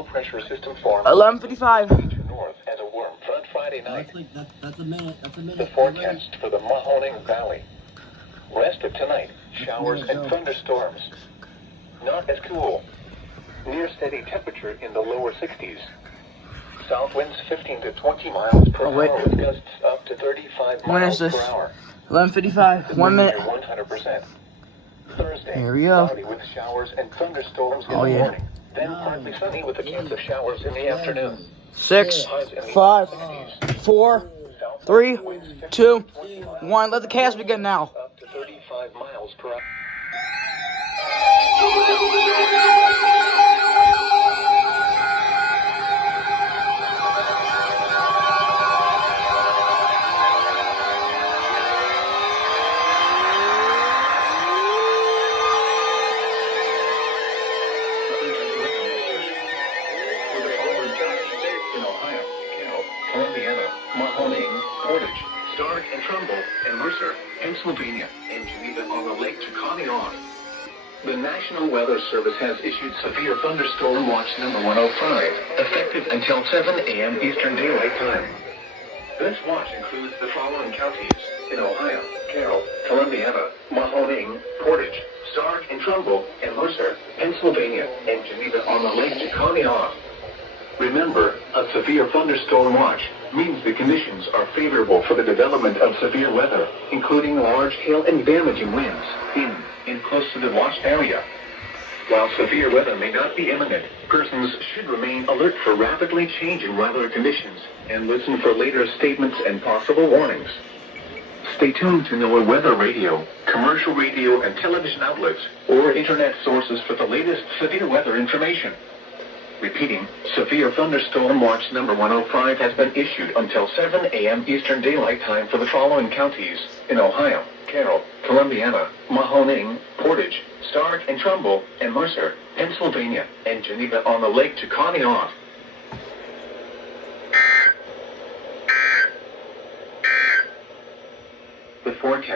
low pressure system formed 11:55. north as a warm front Friday night. That's a minute. The forecast for the Mahoning Valley. Rest of tonight, showers and thunderstorms. Not as cool. Near steady temperature in the lower 60s. South winds 15 to 20 miles per hour with gusts up to 35 When miles is per this? hour. 11:55. 1 minute. 100%. Thursday, Here we go. cloudy with showers and thunderstorms in Oh, the yeah. morning. Then partly sunny with a chance of showers in the afternoon. 6, 5, 4, 3, 2, 1. Let the cast begin now. Up to 35 miles per hour. In Ohio, Cal, Columbiana, Mahoning, Portage, Stark and Trumbull, and Mercer, Pennsylvania, and Geneva on the Lake Chiconeon. The National Weather Service has issued severe thunderstorm watch number 105, effective until 7 a.m. Eastern Daylight Time. This watch includes the following counties in Ohio, Carroll, Columbiana, Mahoning, Portage, Stark and Trumbull, and Mercer, Pennsylvania, and Geneva on the Lake Chiconeon. Remember, a severe thunderstorm watch means the conditions are favorable for the development of severe weather, including large hail and damaging winds in and close to the watched area. While severe weather may not be imminent, persons should remain alert for rapidly changing weather conditions and listen for later statements and possible warnings. Stay tuned to NOAA weather radio, commercial radio and television outlets, or internet sources for the latest severe weather information. Repeating, severe thunderstorm watch number 105 has been issued until 7 a.m. Eastern Daylight Time for the following counties in Ohio, Carroll, Columbiana, Mahoning, Portage, Stark and Trumbull, and Mercer, Pennsylvania, and Geneva on the Lake Chiconeon. The forecast.